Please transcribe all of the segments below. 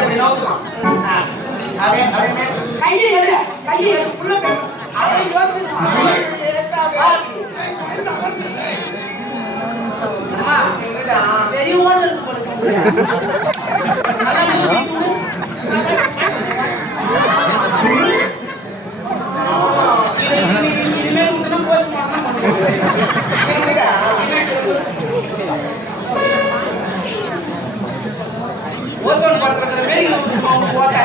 இப்படி நோக்கலாம் கையை எடு கையை எடு உள்ள அப்படியே பெரியவோடு ஓசோன் படுத்துற மாரி ஓட்ட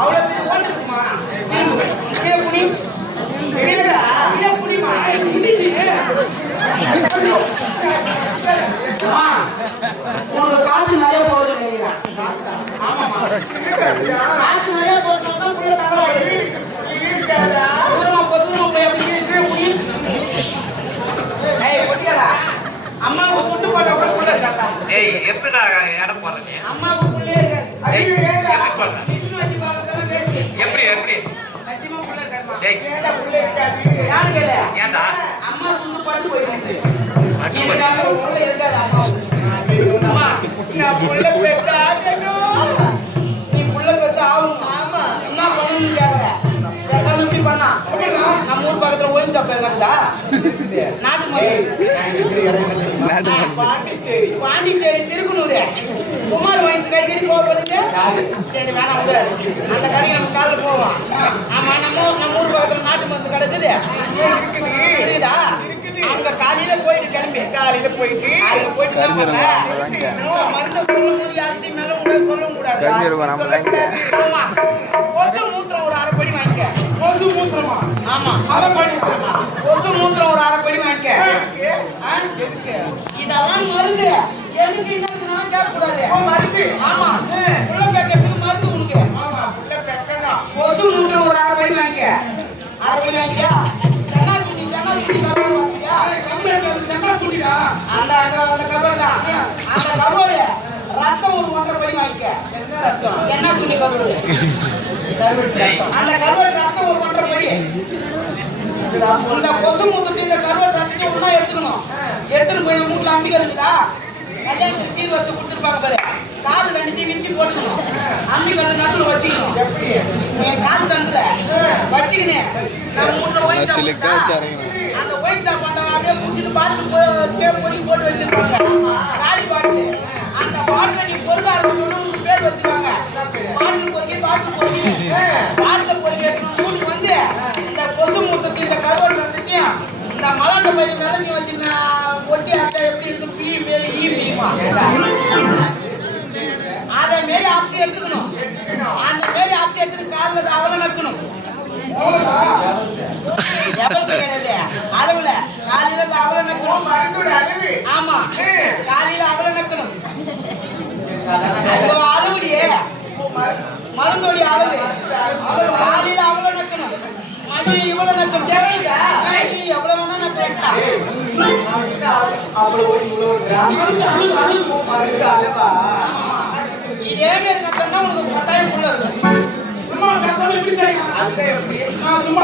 அவ்வளவு ஓட்டுமா கீழே புனி கீழே புனிமா உனக்கு காசு நிறைய போகுது நினைக்கிறேன் ஆமாமா காசு நிறைய போட்டு அம்மாவுக்கு சுட்டு போட்ட எப்படி இடம் போடுறேன் அம்மாவுக்கு எப்படி எப்படி ஏன்டா அம்மா சுண்டு பாட்டு போயிட்டு இருக்காது அம்மா நீ புள்ள பெத்த ஆகணும் என்ன பண்ணணும்னு கேக்குற பேசாம இப்படி பண்ணா நம்ம ஊர் பக்கத்துல ஓய்வு சாப்பிட இருந்தா நாட்டு பாண்டிச்சேரி திருக்குனூர் குமார் வயசு கறி போக சரி வேணாம் விடு அந்த கறி நம்ம காலில் போவோம் ஆமா நம்ம ஊர் பக்கத்துல நாட்டு மருந்து கிடைச்சது இருக்குதா அவங்க காலையில போயிட்டு மருந்து சொல்லும் போது யார்கிட்டையும் மேல உங்களை சொல்ல கூடாது கொசு மூத்திரம் ஒரு அரைப்படி வாங்கிக்க கொசு மூத்திரமா ஆமா அரைப்படி கொசு மூத்திரம் ஒரு அரைப்படி வாங்கிக்க இதெல்லாம் மருந்து எதுக்கு என்ன கேட்கக்கூடாது மருந்து ஆமா புள்ள பேக்கிறதுக்கு மருந்து உனக்கு ஆமா புள்ள பேக்கணும் கொசு மூத்திரம் ஒரு அரைப்படி வாங்கிக்க அரைப்படி வாங்கியா சென்னா குட்டி வாங்கியா சென்னா குட்டிடா அந்த கருவாடா அந்த கருவாடு ரத்தம் ஒரு 1.5 படி வாங்கிக்க என்ன சொல்லி கருவாடு அந்த கருவாடு ரத்தம் ஒரு 1.5 படி இந்த கொசு மூத்துக்கு இந்த கருவாடு ரத்தத்தை ஒண்ணா எடுத்துன்னு போய் மூட்டுல அம்பிக்கை இருக்குதா கல்யாணத்துக்கு சீர் வச்சு கொடுத்துருப்பாங்க பாரு காது ரெண்டுத்தையும் மிச்சி போட்டுக்கணும் அம்பிக்கை நடுவில் வச்சுக்கணும் காது சந்தில வச்சுக்கினேன் நான் மூட்டுல அந்த ஒயிட் சாப்பாட்டை அப்படியே முடிச்சுட்டு பாட்டு போய் போட்டு வச்சிருப்பாங்க காடி பாட்டில் அந்த பாட்டில் நீ பொருள் ஆரம்பிச்சோன்னு பேர் வச்சுருவாங்க பாட்டில் பொறுக்கி வீட்டுக்கு வந்து இந்த கொசு மூத்தத்தை இந்த கருவாடு வந்துட்டையும் இந்த மலாட்டை பயிர் நடத்தி வச்சு ஒட்டி அட்டை எப்படி இருக்கும் பீ மேலே ஈவிமா அதை மாரி ஆட்சி எடுத்துக்கணும் அந்த மாரி ஆட்சி எடுத்துட்டு காலில் அவளை நக்கணும் அளவுல காலையில அவளை நக்கணும் ஆமா காலையில அவளை நக்கணும் அளவுடியே மருந்தோடைய அளவு காலையில அவளை நக்கணும் மதியம் இவ்வளவு நக்கணும் எவ்வளவு வேணா நக்கலாம் இதே மாதிரி நக்கம்னா உனக்கு 10,000 புள்ள இருக்கும் சும்மா